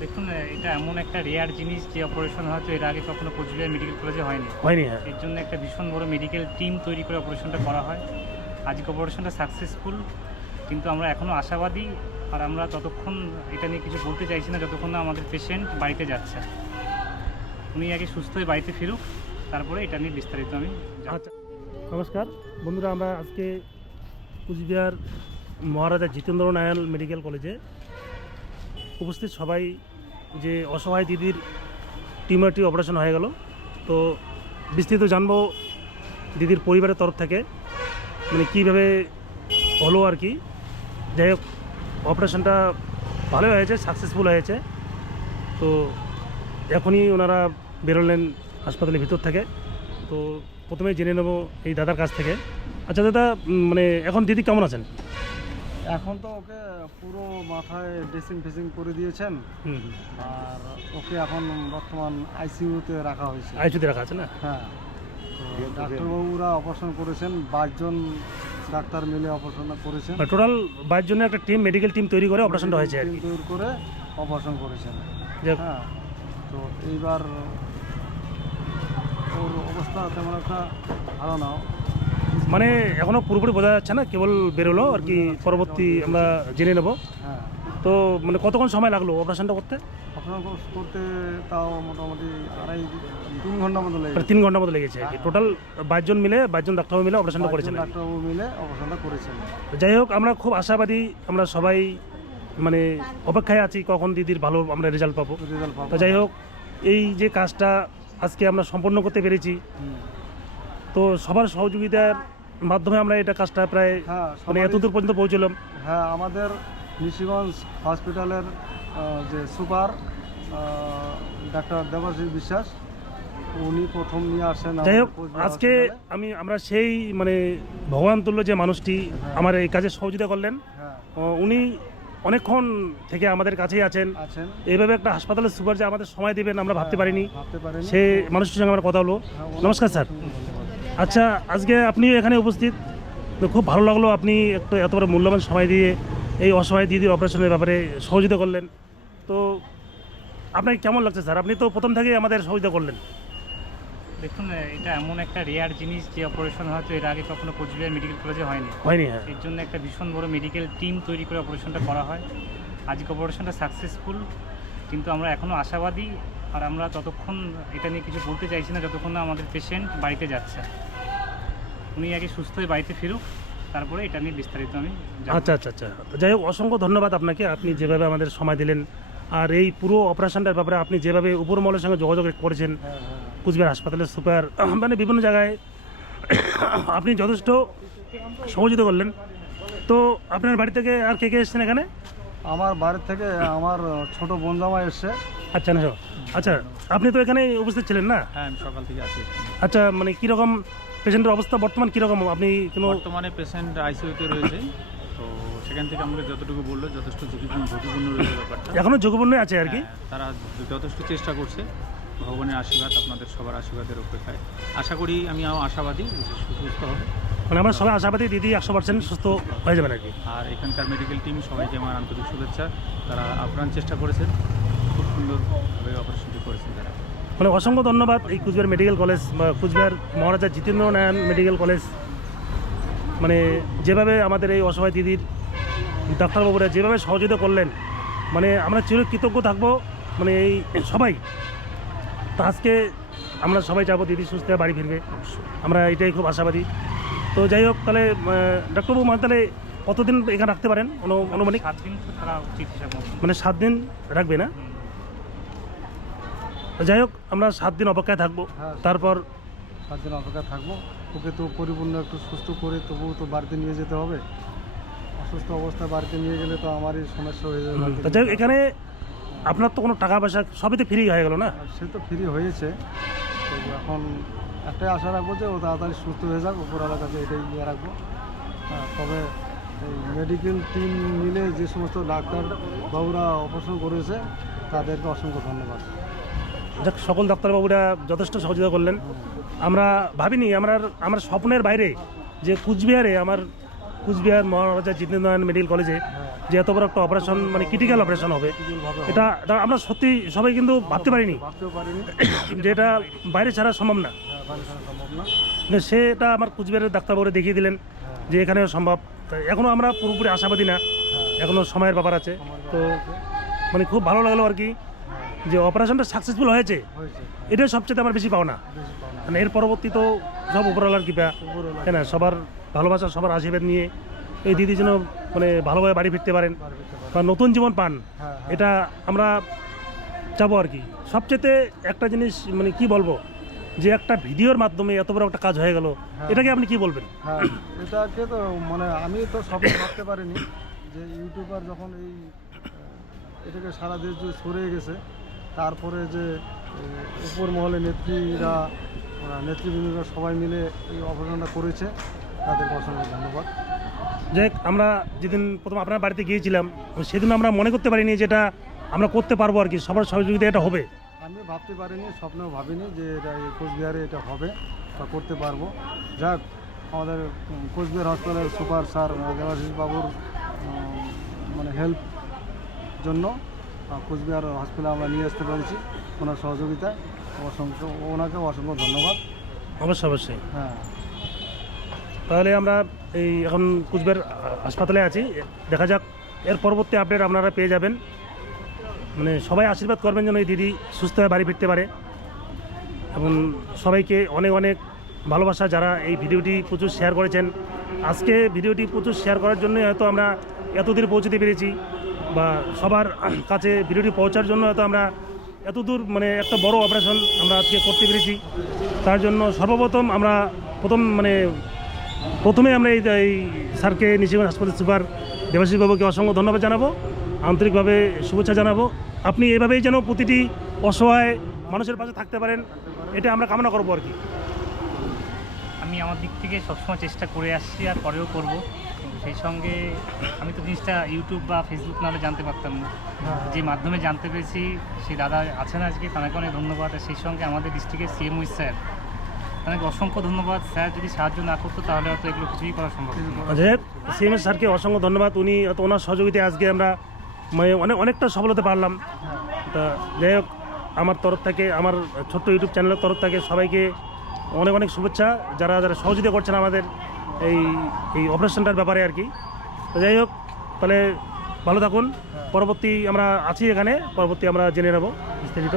দেখুন এটা এমন একটা রেয়ার জিনিস যে অপারেশন হয়তো এর আগে কখনো কোচবিহার মেডিকেল কলেজে হয়নি। হয়নি হ্যাঁ। এর জন্য একটা ভীষণ বড় মেডিকেল টিম তৈরি করে অপারেশনটা করা হয়। আজকে অপারেশনটা সাকসেসফুল কিন্তু আমরা এখনও আশাবাদী আর আমরা ততক্ষণ এটা নিয়ে কিছু বলতে চাইছি না যতক্ষণ না আমাদের পেশেন্ট বাড়িতে যাচ্ছে। উনি আগে সুস্থ হয়ে বাড়িতে ফিরুক তারপরে এটা নিয়ে বিস্তারিত আমি। আচ্ছা নমস্কার। বন্ধুরা আমরা আজকে কুচবিহার মহারাজা জিতেন্দ্র নারায়ণ মেডিকেল কলেজে উপস্থিত সবাই যে অসহায় দিদির টিউমারটি অপারেশন হয়ে গেল। তো বিস্তৃত জানব দিদির পরিবারের তরফ থেকে মানে কীভাবে হলো আর কি। যাই হোক, অপারেশনটা ভালো হয়েছে সাকসেসফুল হয়েছে। তো এখনই ওনারা বেরোলেন হাসপাতালের ভিতর থেকে। তো প্রথমে জেনে নেব এই দাদার কাছ থেকে। আচ্ছা দাদা মানে এখন দিদি কেমন আছেন? এখন তো ওকে পুরো মাথায় ড্রেসিং ফেসিং করে দিয়েছেন। আর ওকে এখন বর্তমান আইসিইউতে রাখা হয়েছে। আইসিউতে রাখা আছে না? হ্যাঁ। তো ডাক্তারবাবুরা অপারেশন করেছেন বাইশজন ডাক্তার মিলে অপারেশন করেছেন। টোটাল বাইশ জনের একটা টিম মেডিকেল টিম তৈরি করে অপারেশনটা হয়েছে টিম তৈরি করে অপারেশন করেছেন। হ্যাঁ। তো এইবার ওর অবস্থা তেমন একটা ভালো না। মানে এখনও পুরোপুরি বোঝা যাচ্ছে না কেবল বেরোলো আর কি পরবর্তী আমরা জেনে নেব। হ্যাঁ। তো মানে কতক্ষণ সময় লাগল অপারেশনটা করতে? অপারেশন করতে তাও মোটামুটি আড়াই তিন ঘণ্টা মতো লেগে প্রায় তিন ঘণ্টার মতো লেগেছে টোটাল বাইশ জন মিলে বাইশ জন ডাক্তারবাবু মিলে অপারেশনটা করেছেন ডাক্তারবাবু মিলে অপারেশনটা করেছেন। যাই হোক আমরা খুব আশাবাদী আমরা সবাই মানে অপেক্ষায় আছি কখন দিদির ভালো আমরা রেজাল্ট পাবো। রেজাল্ট পাবো। তো যাই হোক এই যে কাজটা আজকে আমরা সম্পন্ন করতে পেরেছি। তো সবার সহযোগিতার মাধ্যমে আমরা এটা কাজটা প্রায় হ্যাঁ মানে এতদূর পর্যন্ত পৌঁছলাম। হ্যাঁ আমাদের নিশিগঞ্জ হসপিটালের যে সুপার ডাক্তার দেবাশিস বিশ্বাস উনি প্রথম নিয়ে আসেন যাই হোক আজকে আমি আমরা সেই মানে ভগবান তুল্য যে মানুষটি আমার এই কাজে সহযোগিতা করলেন হ্যাঁ। উনি অনেকক্ষণ থেকে আমাদের কাছেই আছেন। আছেন। এইভাবে একটা হাসপাতালের সুপার যে আমাদের সময় দেবেন আমরা ভাবতে পারিনি। সে মানুষটির সঙ্গে আমার কথা হলো। নমস্কার স্যার। আচ্ছা আজকে আপনি এখানে উপস্থিত। তো খুব ভালো লাগল আপনি একটু এত বড় মূল্যবান সময় দিয়ে এই অসহায় দিদির অপারেশনের ব্যাপারে সহযোগিতা করলেন। তো আপনাকে কেমন লাগছে স্যার? আপনি তো প্রথম থেকেই আমাদের সহযোগিতা করলেন। দেখুন এটা এমন একটা রেয়ার জিনিস যে অপারেশন হয়তো এর আগে কখনো কোচবিহার মেডিকেল কলেজে হয়নি। হয়নি হ্যাঁ। এর জন্য একটা ভীষণ বড় মেডিকেল টিম তৈরি করে অপারেশনটা করা হয়। আজকে অপারেশনটা সাকসেসফুল কিন্তু আমরা এখনও আশাবাদী আর আমরা ততক্ষণ এটা নিয়ে কিছু বলতে চাইছি না যতক্ষণ না আমাদের পেশেন্ট বাড়িতে যাচ্ছে। উনি আগে সুস্থ হয়ে বাড়িতে ফিরুক তারপরে এটা নিয়ে বিস্তারিত আমি আচ্ছা আচ্ছা আচ্ছা। যাই হোক অসংখ্য ধন্যবাদ আপনাকে। আপনি যেভাবে আমাদের সময় দিলেন আর এই পুরো অপারেশনটার ব্যাপারে আপনি যেভাবে উপরমহলের সঙ্গে যোগাযোগ করেছেন হ্যাঁ হ্যাঁ কুচবিহার হাসপাতালের সুপার মানে বিভিন্ন জায়গায় আপনি যথেষ্ট সহযোগিতা করলেন। তো আপনার বাড়ি থেকে আর কে কে এসেছেন এখানে? আমার বাড়ির থেকে আমার ছোট বোন জামাই এসছে। আচ্ছা না আচ্ছা আপনি তো এখানে উপস্থিত ছিলেন না? হ্যাঁ আমি সকাল থেকে আছি আচ্ছা মানে কীরকম পেশেন্টের অবস্থা বর্তমান কীরকম? আপনি কোনো বর্তমানে পেশেন্ট আইসিইউতে রয়েছে তো সেখান থেকে আমাকে যতটুকু বলল যথেষ্ট ঝুঁকিপূর্ণ ঝুঁকিপূর্ণ রয়েছে ব্যাপারটা। এখনও ঝুঁকিপূর্ণ আছে আর কি? হ্যাঁ, তারা যথেষ্ট চেষ্টা করছে। ভগবানের আশীর্বাদ আপনাদের সবার আশীর্বাদের অপেক্ষায়। আশা করি আমি আশাবাদী সুস্থ হবে। মানে আমরা সবাই আশাবাদী দিদি একশো পার্সেন্ট সুস্থ হয়ে যাবেন আর কি। আর এখানকার মেডিকেল টিম সবাইকে আমার আন্তরিক শুভেচ্ছা। তারা আপ্রাণ চেষ্টা করেছেন। সুন্দরভাবে অপারেশনটি করেছেন তারা। মানে অসংখ্য ধন্যবাদ এই কুচবিহার মেডিকেল কলেজ বা কুচবিহার মহারাজা জিতেন্দ্র নারায়ণ মেডিকেল কলেজ। মানে যেভাবে আমাদের এই অসহায় দিদির ডাক্তারবাবুরা যেভাবে সহযোগিতা করলেন মানে আমরা চির কৃতজ্ঞ থাকব মানে এই সবাই। তো আজকে আমরা সবাই যাব দিদি সুস্থ বাড়ি ফিরবে। আমরা এটাই খুব আশাবাদী। তো যাই হোক তাহলে ডাক্তারবাবু মানে তাহলে কতদিন এখানে রাখতে পারেন? অনু- অনুমানিক। মানে সাত দিন রাখবে না? যাই হোক আমরা সাত দিন অপেক্ষায় থাকব। হ্যাঁ। তারপর সাত দিন অপেক্ষা থাকব। ওকে তো পরিপূর্ণ একটু সুস্থ করে তবুও তো বাড়িতে নিয়ে যেতে হবে। অসুস্থ অবস্থায় বাড়িতে নিয়ে গেলে তো আমারই সমস্যা হয়ে যাবে যাই হোক এখানে আপনার তো কোনো টাকা পয়সা সবই তো ফ্রি হয়ে গেল না? সে তো ফ্রি হয়েছে। তো এখন একটাই আশা রাখব যে ও তাড়াতাড়ি সুস্থ হয়ে যাক উপরওয়ালার কাছে এটাই ইয়ে রাখব। হ্যাঁ, তবে মেডিকেল টিম মিলে যে সমস্ত ডাক্তার বাবুরা অপারেশন করেছে তাদেরকে অসংখ্য ধন্যবাদ। যাক, সকল ডাক্তারবাবুরা যথেষ্ট সহযোগিতা করলেন। আমরা ভাবিনি, আমরা আমার স্বপ্নের বাইরে যে কুচবিহারে, আমার কুচবিহার মহারাজা জিতেন্দ্র নারায়ণ মেডিকেল কলেজে যে এত বড় একটা অপারেশন মানে ক্রিটিক্যাল অপারেশন হবে, এটা এটা আমরা সত্যি সবাই কিন্তু ভাবতে পারিনি। যে এটা বাইরে ছাড়া সম্ভব না। সে এটা আমার কুচবিহারের ডাক্তারবাবুরে দেখিয়ে দিলেন যে এখানেও সম্ভব। এখনও আমরা পুরোপুরি আশাবাদী না। এখনও সময়ের ব্যাপার আছে। তো মানে খুব ভালো লাগল আর কি। যে অপারেশনটা সাকসেসফুল হয়েছে এটাই সবচেয়ে আমার বেশি পাওনা। মানে এর পরবর্তী তো সব উপরওয়ালার কৃপা। উপরওয়ালার কেন সবার ভালোবাসা সবার আশীর্বাদ নিয়ে এই দিদি যেন মানে ভালোভাবে বাড়ি ফিরতে পারেন। বা নতুন জীবন পান হ্যাঁ হ্যাঁ। এটা আমরা যাব আর কি। সবচেয়ে একটা জিনিস মানে কি বলব? যে একটা ভিডিওর মাধ্যমে এত বড় একটা কাজ হয়ে গেল এটাকে আপনি কি বলবেন? হ্যাঁ এটাকে তো মানে আমি তো স্বপ্ন ভাবতে পারিনি যে ইউটিউবার যখন এই এটাকে সারা দেশ জুড়ে ছড়িয়ে গেছে তারপরে যে উপর মহলে নেত্রীরা নেতৃবৃন্দরা সবাই মিলে এই অপারেশনটা করেছে তাদেরকে অসংখ্য ধন্যবাদ। যে আমরা যেদিন প্রথম আপনার বাড়িতে গিয়েছিলাম সেদিন আমরা মনে করতে পারিনি যে এটা আমরা করতে পারব আর কি সবার সহযোগিতা এটা হবে। আমি ভাবতে পারিনি স্বপ্নেও ভাবিনি যে এটা এই কোচবিহারে এটা হবে বা করতে পারব। যাক আমাদের কোচবিহার হসপিটালের সুপার স্যার দেবাশিস বাবুর মানে হেল্প জন্য কোচবিহার হসপিটালে আমরা নিয়ে আসতে পেরেছি ওনার সহযোগিতায় অসংখ্য ওনাকে অসংখ্য ধন্যবাদ। অবশ্যই অবশ্যই। হ্যাঁ। তাহলে আমরা এই এখন কুচবিহার হাসপাতালে আছি। দেখা যাক এর পরবর্তী আপডেট আপনারা পেয়ে যাবেন। মানে সবাই আশীর্বাদ করবেন যেন এই দিদি সুস্থ হয়ে বাড়ি ফিরতে পারে। এবং সবাইকে অনেক অনেক ভালোবাসা যারা এই ভিডিওটি প্রচুর শেয়ার করেছেন। আজকে ভিডিওটি প্রচুর শেয়ার করার জন্যই হয়তো আমরা এতদূর পৌঁছতে পেরেছি। বা সবার কাছে ভিডিওটি পৌঁছার জন্য হয়তো আমরা এতদূর মানে একটা বড় অপারেশন আমরা আজকে করতে পেরেছি। তার জন্য সর্বপ্রথম আমরা প্রথম মানে প্রথমে আমরা এই এই স্যারকে নিশিগঞ্জ হাসপাতাল সুপার দেবাশিস বাবুকে অসংখ্য ধন্যবাদ জানাব। আন্তরিকভাবে শুভেচ্ছা জানাব। আপনি এভাবেই যেন প্রতিটি অসহায় মানুষের পাশে থাকতে পারেন, এটা আমরা কামনা করব আর কি। আমি আমার দিক থেকে সবসময় চেষ্টা করে আসছি আর পরেও করব। সেই সঙ্গে আমি তো জিনিসটা ইউটিউব বা ফেসবুক নাহলে জানতে পারতাম না। যে মাধ্যমে জানতে পেরেছি সেই দাদা আছেন আজকে তাকে অনেক ধন্যবাদ। আর সেই সঙ্গে আমাদের ডিস্ট্রিক্টের সিএমওই স্যার তাকে অসংখ্য ধন্যবাদ। স্যার যদি সাহায্য না করতো তাহলে হয়তো এগুলো কিছুই করা সম্ভব। যাই স্যারকে অসংখ্য ধন্যবাদ। উনি ওনার সহযোগিতায় আজকে আমরা মানে অনেক অনেকটা সফল হতে পারলাম। তা যাই হোক আমার তরফ থেকে আমার ছোট্ট ইউটিউব চ্যানেলের তরফ থেকে সবাইকে অনেক অনেক শুভেচ্ছা। যারা যারা সহযোগিতা করছেন আমাদের এই এই অপারেশনটার ব্যাপারে আর কি। তো যাই হোক, তাহলে ভালো থাকুন। পরবর্তী আমরা আছি এখানে, পরবর্তী আমরা জেনে নেব বিস্তারিত।